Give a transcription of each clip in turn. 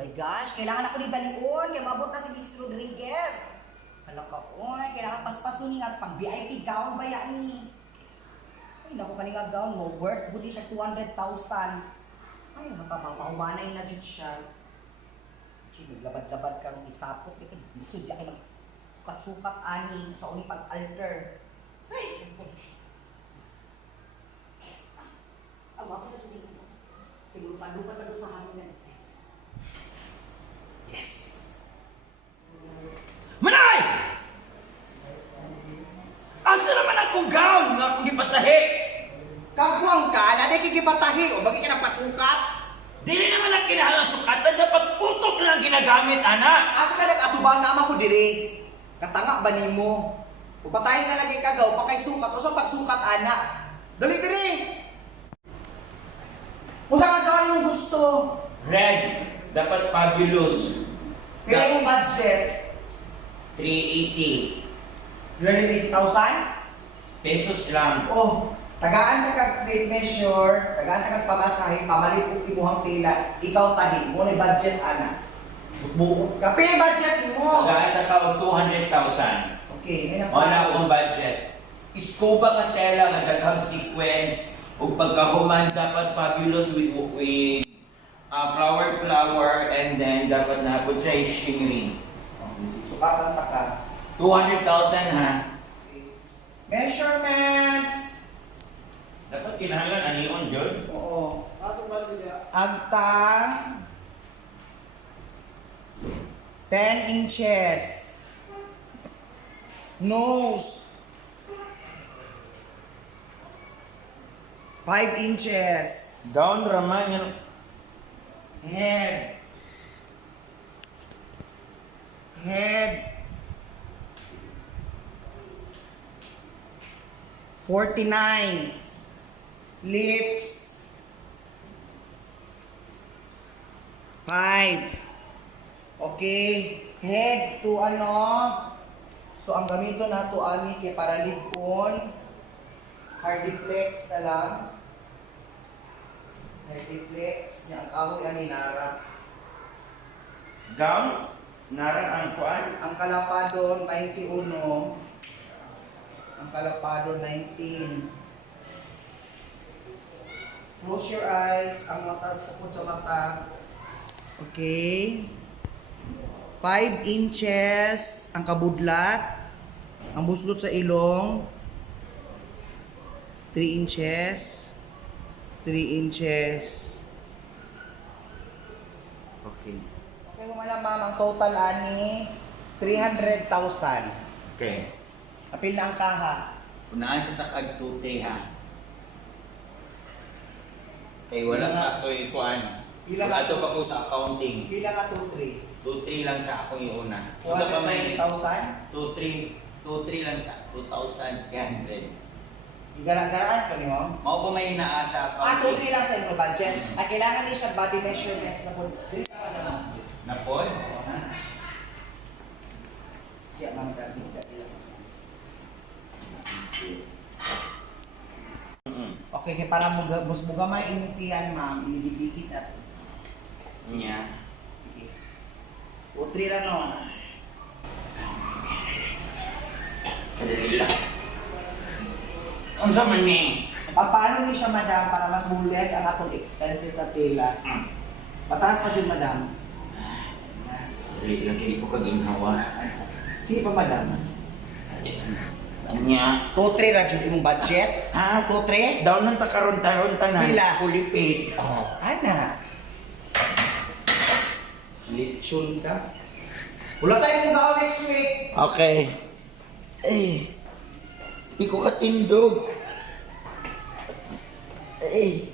my gosh, kailangan ako ni Dalion, kaya mabot na si Mrs. Rodriguez. Hala ka, oy, kailangan paspas nun nga, pang VIP gown ba yan ni? Ay, naku kaninga gown mo, worth, buti siya 200,000. Ay, napapahumanay na dyan siya. Sige, labad-labad kang isapot, isod yan kayo sukat-sukat ani sa uling pag-alter. Ay, awa ko na ito dito. Pinupan-lupan pa doon sa hangin. Yes! Manay! Asa naman akong gown nga akong gipatahi? Kagwang ka, na di kikipatahi o bagay ka ng pasukat? Dili naman ang kinahanglan sukatan, dapat putok lang ang ginagamit, anak. Asa ka nag-atubang naman ko diri? Katanga ba nimo? Upatahin na lagi kagaw, pakay sukat o sa pagsukat anak. Dali diri! Kung saan ka yung gusto? Red, dapat fabulous. Kaya yung budget? 380 380,000? pesos lang. Oh, tagaan ka kag tape measure, tagaan ka kag pamasahe, pamalit og imuhang tela, ikaw tahi mo ni budget ana. Buot ka. Pili budget mo. Tagaan na ka og 200,000. Okay, may Wala akong budget. Scuba nga tela nga daghang sequence ug pagkahuman dapat fabulous with flower and then dapat na po siya shimmery. Sukatan ta ka. 200,000 ha. Measurements. Dapat kinahanglan anion jud. Oo. Agta 10 inches. Nose 5 inches. Down raman yan. Head 49. Lips 5. Okay, head to ano? So ang gamito na to ani kay para ligon. Hardy flex na lang. Hardy flex niya ang kahoy ani nara. Gown nara ang kuan. Ang kalapado 21. Ang kalapado 19. Close your eyes. Ang mata sa mata. Okay. 5 inches ang kabudlat. Ang buslot sa ilong 3 inches. 3 inches. Okay. Okay, humala ma'am, ang total ani 300,000. Okay. Apil na ang kaha. Unaan sa takag 2-3 ha. Kay wala nga ako kuan. Pila Wala ka to pa ko sa accounting. Pila ka 2-3? 2-3 lang sa ako yung una. Una pa may 220,000? 2-3 lang sa 2,300. Igarang-garaan ka niyo? Mao pa may inaasa Ah, accounting. 2-3 lang sa inyo budget. At kailangan din siya body measurements na po. Dili ka na. Napon? Kaya ma'am, dali lang. Okay, kaya para mas mugamay inutian ma'am, ididikit na. Nya. Sige. 2-3 lang no. Kadali lang. Ang sama ni. Paano ni siya madam para mas mules ang atong expenses sa tela? Mataas pa dyan madam. Dali lang kaya ko kaginhawa. Sige pa madam. Anya. 2-3 ra jud imong budget? Ha? 2-3? Daw nang takaron-taron tanan. Pila? Kulipid. Oh, ana. Lechon ka. Wala tayong gawa next week. Okay. Di ko katindog. Ay,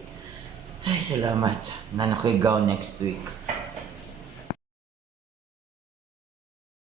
salamat. Nanak ko'y gown next week.